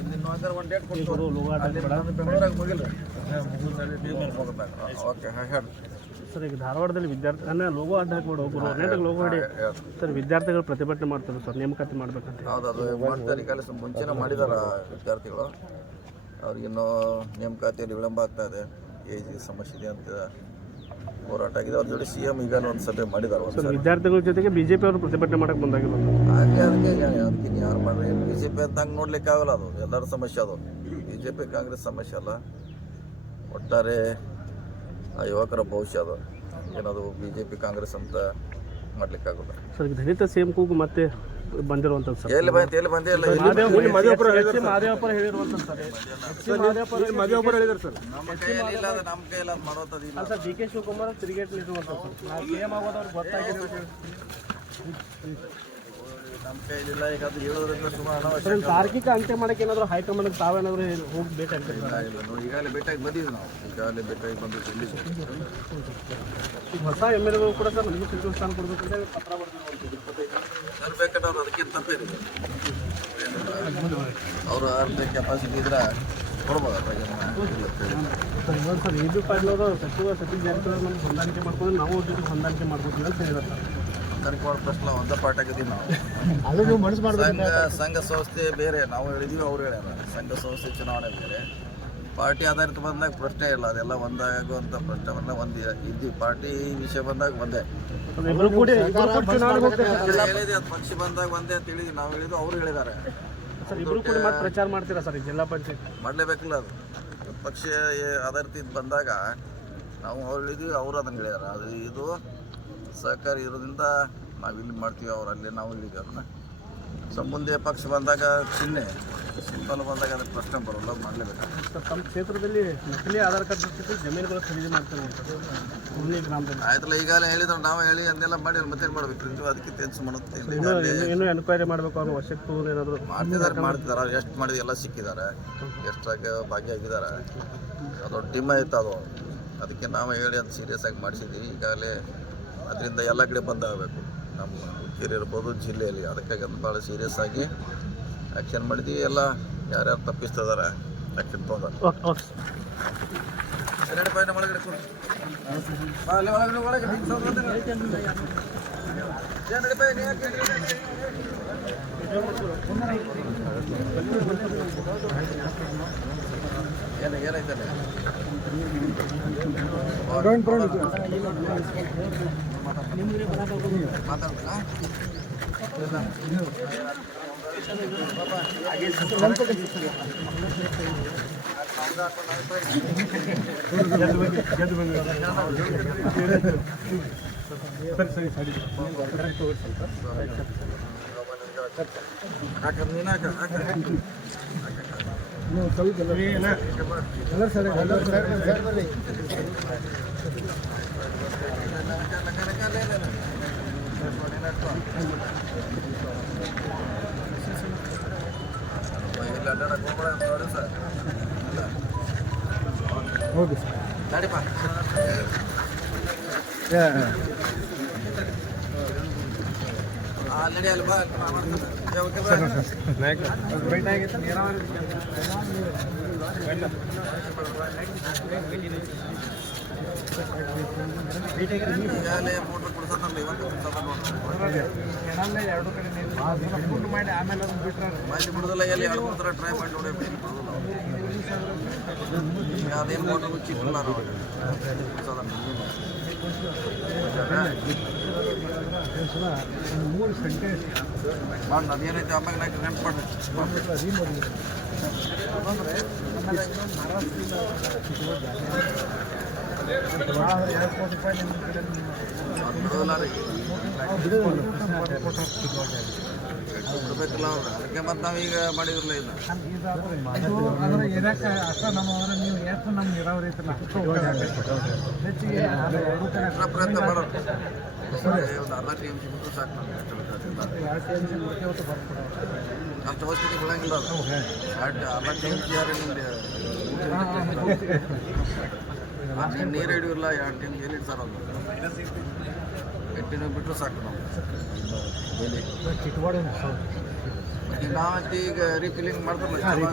ಇನ್ನಿನ್ನು ಅಂದ್ರೆ ಒಂದು ಡೇಟ್ ಕೊಟ್ಟು ಬೆಂಗಳೂರಾಗ ಮುಗಿಲ್ಲ ಓಕೆ ಹೇಳಿ ಸರ್. ಈಗ ಧಾರವಾಡದಲ್ಲಿ ವಿದ್ಯಾರ್ಥಿ ಲೋಗೋ ಅಡ್ಡ ಹಾಕ್ಬಿಡು ನೆಟ್ಗೆ ಲೋಗೋ ಹೊಡಿ ಸರ್. ವಿದ್ಯಾರ್ಥಿಗಳು ಪ್ರತಿಭಟನೆ ಮಾಡ್ತಾರೆ ಸರ್, ನೇಮಕಾತಿ ಮಾಡ್ಬೇಕಂತ. ಹೌದು, ಅದು ಮಾಡ್ತಾರೆ. ಈಗ ಮುಂಚೆನೇ ಮಾಡಿದಾರ ವಿದ್ಯಾರ್ಥಿಗಳು. ಅವ್ರಿಗಿನ್ನೂ ನೇಮಕಾತಿಯಲ್ಲಿ ವಿಳಂಬ ಆಗ್ತಾ ಇದೆ, ಏಜ್ ಸಮಸ್ಯೆ ಇದೆ ಅಂತ ಹೋರಾಟ ಆಗಿದೆ. ಅವ್ರ ಜೊತೆ CM ಈಗ ಒಂದು ಸಭೆ ಮಾಡಿದ್ದಾರೆ. ವಿದ್ಯಾರ್ಥಿಗಳ ಜೊತೆಗೆ BJP ಅವರು ಪ್ರತಿಭಟನೆ ಮಾಡಕ್ಕೆ ಬಂದಾಗಿಲ್ಲ. ಅದಕ್ಕೆ ಯಾರು ಮಾಡ್ರಿ, BJP ಅಂತ ಹಂಗೆ ನೋಡ್ಲಿಕ್ಕೆ ಆಗಲ್ಲ. ಅದು ಎಲ್ಲರ ಸಮಸ್ಯೆ. ಅದು BJP ಕಾಂಗ್ರೆಸ್ ಸಮಸ್ಯೆ ಅಲ್ಲ, ಒಟ್ಟಾರೆ ಆ ಯುವಕರ ಭವಿಷ್ಯ. ಅದು ಏನದು BJP ಕಾಂಗ್ರೆಸ್ ಅಂತ ಮಾಡ್ಲಿಕ್ಕಾಗಲ್ಲ ಸರ್. ದಲಿತ CM ಕೂಗು ಮತ್ತೆ ಬಂದಿರುವಂಥದ್ದು ಸರ್. ಎಲ್ಲಿ ಬಂದೇ ಇಲ್ಲ. ನಮ್ಮ ಕೈಯಲ್ಲಿ ಮಾಡೋದಿಲ್ಲ ಸರ್. DK ಶಿವಕುಮಾರ್ ತಿರುಗೇಟ್ ನಿಲ್ಲುವಂಥದ್ದು CM ಆಗೋದವ್ರು ಗೊತ್ತಾಗಿದೆ. ನಮ್ಮ ಕೈಲಿಲ್ಲ. ಈಗ ಅದು ಹೇಳೋದ್ರಿಂದ ಸುಮಾರು ತಾರ್ಕಿಕ ಅಂತ್ಯ ಮಾಡಕ್ಕೆ ಏನಾದರೂ ಹೈಕಮಾಂಡ್ ತಾವೇನಾದರೂ ಹೋಗಿ ಬೇಕಾಗ್ತದೆ? ಇಲ್ಲ ನೋಡಿ, ಈಗಾಗಲೇ ಭೇಟಿಯಾಗಿ ಬಂದಿದ್ದೀವಿ ನಾವು. ಈಗಾಗಲೇ ಭೇಟಿಯಾಗಿ ಬಂದಿದ್ದು ಇಲ್ಲಿ ಈಗ ಹೊಸ MLAಗಳು ಕೂಡ ಸರ್ ನಮಗೆ ಸಚಿವ ಸ್ಥಾನ ಕೊಡಬೇಕಂದ್ರೆ ಪತ್ರ ಬೇಕಾದ್ರೆ ಅವ್ರು ಅದಕ್ಕಿಂತ ತಪ್ಪೇನಿದೆ. ಅವರು ಅರ್ಧ ಕೆಪಾಸಿಟಿ ಇದ್ರೆ ಕೊಡ್ಬೋದು. ಸರ್ AB ಪಾಟೀಲ್ ಅವರು ಸಚಿವ ಜಾರಕಿಹೊಳಿ ನಮ್ಗೆ ಹೊಂದಾಣಿಕೆ ಮಾಡ್ಕೊಂಡು ನಾವು ಜೊತೆ ಹೊಂದಾಣಿಕೆ ಮಾಡ್ಬೋದು ಅಂತ ಹೇಳಿದಾರೆ ಸರ್. ಹೊಂದಾಣಿಕೆ ಮಾಡೋ ಪ್ರಶ್ನೆ ಒಂದೇ ಪಾರ್ಟ್ ಆಗಿದ್ದೀವಿ ನಾವು. ಸಂಘ ಸಂಸ್ಥೆ ಬೇರೆ, ನಾವು ಹೇಳಿದೀವಿ, ಅವ್ರು ಹೇಳ್ಯಾರ. ಸಂಘ ಸಂಸ್ಥೆ ಚುನಾವಣೆ ಬೇರೆ, ಪಾರ್ಟಿ ಆಧಾರಿತ ಬಂದಾಗ ಪ್ರಶ್ನೆ ಇಲ್ಲ. ಅದೆಲ್ಲ ಒಂದಾಗುವಂಥ ಪ್ರಶ್ನೆ ಬಂದಾಗ ಒಂದು ಇದ್ದೀವಿ. ಪಾರ್ಟಿ ವಿಷಯ ಬಂದಾಗ ಒಂದೇ ಹೇಳಿದ್ವಿ. ಅದು ಪಕ್ಷ ಬಂದಾಗ ಒಂದೇ ಅಂತ ಹೇಳಿದ್ವಿ. ನಾವು ಹೇಳಿದ್ವಿ, ಅವ್ರು ಹೇಳಿದ್ದಾರೆ. ಸರ್ ಇಬ್ಬರು ಕೂಡ ಮತ್ತೆ ಪ್ರಚಾರ ಮಾಡ್ತೀರಾ ಸರ್ ಜಿಲ್ಲಾ ಪಂಚಾಯತ್? ಮಾಡಲೇಬೇಕಿಲ್ಲ. ಅದು ಪಕ್ಷ ಆಧಾರಿತ ಬಂದಾಗ ನಾವು ಅವ್ರು ಹೇಳಿದ್ವಿ, ಅವರು ಅದನ್ನು ಹೇಳಿದಾರೆ. ಅದು ಇದು ಸಹಕಾರಿ ಇರೋದ್ರಿಂದ ನಾವು ಇಲ್ಲಿ ಮಾಡ್ತೀವಿ, ಅವ್ರು ಅಲ್ಲಿ ನಾವು ಹೇಳಿದ್ವಿ. ಅದನ್ನು ಮುಂದೆ ಪಕ್ಷ ಬಂದಾಗ ಚಿಹ್ನೆ ಸಿಂಪಲ್ ಬಂದಾಗ ಅದ್ರ ಪ್ರಶ್ನೆ ಬರೋಲ್ಲ, ಮಾಡಲೇಬೇಕಾಗುತ್ತೆ. ಸರ್ ತಮ್ಮ ಕ್ಷೇತ್ರದಲ್ಲಿ ನಕಲಿ ಆಧಾರ್ ಕಾರ್ಡ್ ಜೊತೆ ಜಮೀನುಗಳು ಖರೀದಿ ಮಾಡ್ತಿರುವಂಥದ್ದು ಗ್ರಾಮದಲ್ಲಿ ಆಯ್ತಲ್ಲ. ಈಗಾಗಲೇ ಹೇಳಿದ್ರು, ನಾವು ಹೇಳಿ ಅದನ್ನೆಲ್ಲ ಮಾಡಿ ಮತ್ತೇನು ಮಾಡ್ಬೇಕು? ಅದಕ್ಕೆ ಟೆನ್ಸ್ ಮಾಡುತ್ತೆ. ಇನ್ನೂ ಎನ್ಕ್ವೈರಿ ಮಾಡಬೇಕು, ಅವ್ರು ವರ್ಷಕ್ಕೆ ತಗೊಂಡು ಏನಾದರೂ ಮಾಡ್ತಿದ್ದಾರೆ. ಅವ್ರು ಎಷ್ಟು ಮಾಡಿದ್ರು ಎಲ್ಲ ಸಿಕ್ಕಿದ್ದಾರೆ, ಎಷ್ಟಾಗ ಭಾಗಿಯಾಗಿದ್ದಾರೆ. ಅದೊಂದು ಟೀಮ್ ಆಯ್ತು. ಅದು ಅದಕ್ಕೆ ನಾವು ಹೇಳಿ ಅದು ಸೀರಿಯಸ್ ಆಗಿ ಮಾಡಿಸಿದ್ವಿ. ಈಗಾಗಲೇ ಅದರಿಂದ ಎಲ್ಲ ಕಡೆ ಬಂದಾಗಬೇಕು, ನಮ್ಮ ಹುಕ್ಕೇರಿ ಇರ್ಬೋದು, ಜಿಲ್ಲೆಯಲ್ಲಿ. ಅದಕ್ಕಾಗಿ ಅದು ಭಾಳ ಸೀರಿಯಸ್ ಆಗಿ ಆ್ಯಕ್ಷನ್ ಮಾಡಿದ್ವಿ. ಎಲ್ಲ ಯಾರ್ಯಾರು ತಪ್ಪಿಸ್ತಿದ್ದಾರೆ ಆ್ಯಕ್ಷನ್ ತೊಗೊಂಡ್ರೆ ಒಳಗಡೆ ಏನಾಯ್ತಾನೆ ಮಾತಾಡ್ತೀರಾ? ಹೌದು ನಡಿಪ ಆಲ್ರೆಡಿ ಅಲ್ವಾ ಈಗಾಗಲೇ ಮೋಟ್ರ್ ಕೊಡ್ಸತ್ತಲ್ಲ ಇವತ್ತು ಮಾಡಿ ಆಮೇಲೆ ಮಾಹಿತಿ ಬಿಡೋದಿಲ್ಲ. ಎಲ್ಲಿ 2-3 ಥರ ಟ್ರೈ ಮಾಡಿ ನೋಡಿ ಅದೇನು ಮೋಟ್ರ್ ಮುಚ್ಚಿಟ್ಟಿಲ್ಲ ನಾವು ಮಾಡಿ ಅದೇನೈತೆ ಆಮೇಲೆ ನಾಲ್ಕು ನೆನಪು ಬಿಡೋದಿಲ್ಲ ರೀ. ಬಿಡಬೇಕಲ್ಲ ಅವ್ರು. ಅದಕ್ಕೆ ಮತ್ತೆ ನಾವೀಗ ಮಾಡಿದ್ರಲ್ಲ ಇಲ್ಲ ಪ್ರಯತ್ನ ಮಾಡೋದು. ಒಂದು ಅರ್ಧ TMC ಬಿಟ್ಟು ಸಾಕು ನಮ್ಗೆ. ಅಷ್ಟು ಅವಶ್ಯಕತೆ ಬಿಡಂಗಿಲ್ಲ. ಅದು ಅರ್ಧ TMC ಯಾರು ನಿಮ್ಗೆ ನೀರು ಹಿಡಿಯೋಲ್ಲ. 2 ಟೈಮ್ ಎಲ್ಲಿ ಇಡ್ತಾರ ಅದು 8 ಬಿಟ್ಟರು ಸಾಕು ನಾವು. ನಾವಂತ ಈಗ ರೀಫಿಲಿಂಗ್ ಮಾಡ್ತಾರಲ್ಲ